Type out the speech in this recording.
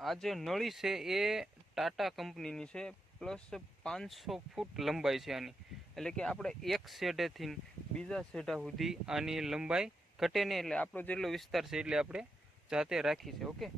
આ જે નળી છે એ ટાટા કંપનીની છે, પ્લસ પાંચસો ફૂટ લંબાઈ છે આની. એટલે કે આપણે એક શેઢેથી બીજા શેઢા સુધી આની લંબાઈ ઘટે નહીં, એટલે આપણો જેટલો વિસ્તાર છે એટલે આપણે જાતે રાખી છે, ઓકે?